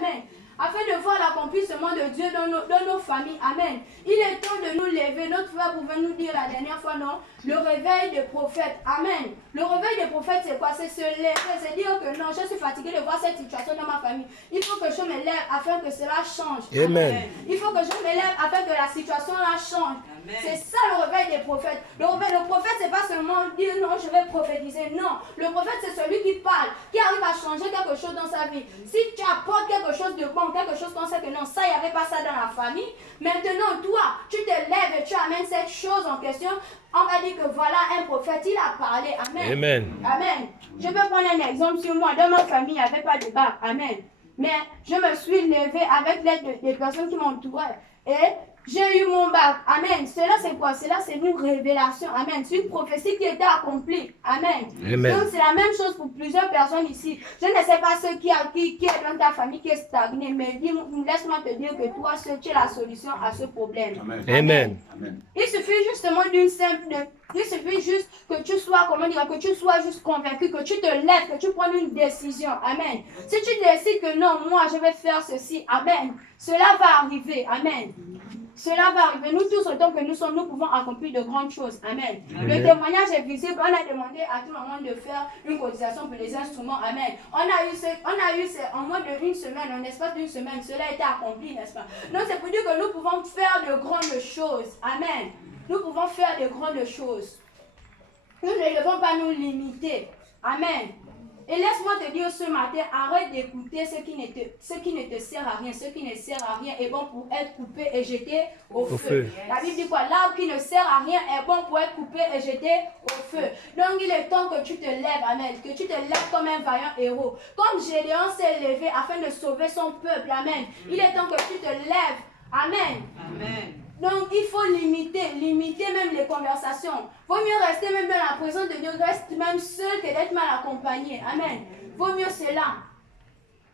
Amen. Afin de voir l'accomplissement de Dieu dans nos familles. Amen. Il est temps de nous lever. Notre frère pouvait nous dire la dernière fois, non? Le réveil des prophètes. Amen. Le réveil des prophètes, c'est quoi? C'est se lever. C'est dire que non, je suis fatigué de voir cette situation dans ma famille. Il faut que je me lève afin que cela change. Amen. Il faut que je me lève afin que la situation là change. C'est ça le réveil des prophètes. Le prophète, c'est pas seulement dire non, je vais prophétiser. Non. Le prophète, c'est celui qui parle, qui arrive à changer quelque chose dans sa vie. Si tu apportes quelque chose de bon, quelque chose qu'on sait que non, ça, il n'y avait pas ça dans la famille. Maintenant, toi, tu te lèves et tu amènes cette chose en question. On va dire que voilà, un prophète, il a parlé. Amen. Amen. Amen. Je peux prendre un exemple sur moi. Dans ma famille, il n'y avait pas de bar. Amen. Mais je me suis levée avec l'aide des personnes qui m'entouraient. Et j'ai eu mon bac. Amen. Cela c'est quoi? Cela c'est une révélation. Amen. C'est une prophétie qui était accomplie. Amen. Amen. Donc c'est la même chose pour plusieurs personnes ici. Je ne sais pas ce qui est dans ta famille qui est stagné, mais laisse-moi te dire que toi seul tu es la solution à ce problème. Amen. Amen. Amen. Il suffit justement il suffit juste que tu sois, que tu sois juste convaincu, que tu te lèves, que tu prennes une décision. Amen. Si tu décides que non, moi je vais faire ceci. Amen. Cela va arriver. Amen. Cela va arriver. Nous tous, autant que nous sommes, nous pouvons accomplir de grandes choses. Amen. Amen. Le témoignage est visible. On a demandé à tout le monde de faire une cotisation pour les instruments. Amen. On a eu en moins d'une semaine, en espace d'une semaine, cela a été accompli, n'est-ce pas? Donc c'est pour dire que nous pouvons faire de grandes choses. Amen. Nous pouvons faire de grandes choses. Nous ne devons pas nous limiter. Amen. Et laisse-moi te dire ce matin, arrête d'écouter ce qui ne te sert à rien. Ce qui ne sert à rien est bon pour être coupé et jeté au feu. La Bible dit quoi? L'arbre qui ne sert à rien est bon pour être coupé et jeté au feu. Donc il est temps que tu te lèves, amen. Que tu te lèves comme un vaillant héros. Comme Gédéon s'est levé afin de sauver son peuple, amen. Il est temps que tu te lèves, amen. Amen. Donc il faut limiter même les conversations. Vaut mieux rester même dans la présence de Dieu, reste même seul que d'être mal accompagné. Amen. Vaut mieux cela.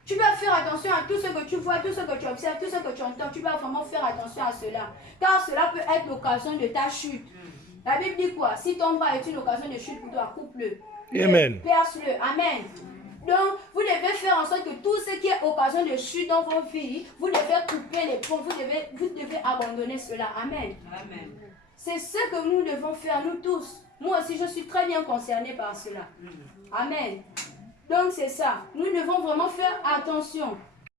Tu vas faire attention à tout ce que tu vois, tout ce que tu observes, tout ce que tu entends. Tu vas vraiment faire attention à cela. Car cela peut être l'occasion de ta chute. La Bible dit quoi? Si ton bras est une occasion de chute pour toi, coupe-le. Amen. Perce-le. Amen. Donc, vous devez faire en sorte que tout ce qui est occasion de chute dans vos vies, vous devez couper les ponts, vous devez abandonner cela. Amen. Amen. C'est ce que nous devons faire, nous tous. Moi aussi, je suis très bien concernée par cela. Amen. Donc, c'est ça. Nous devons vraiment faire attention.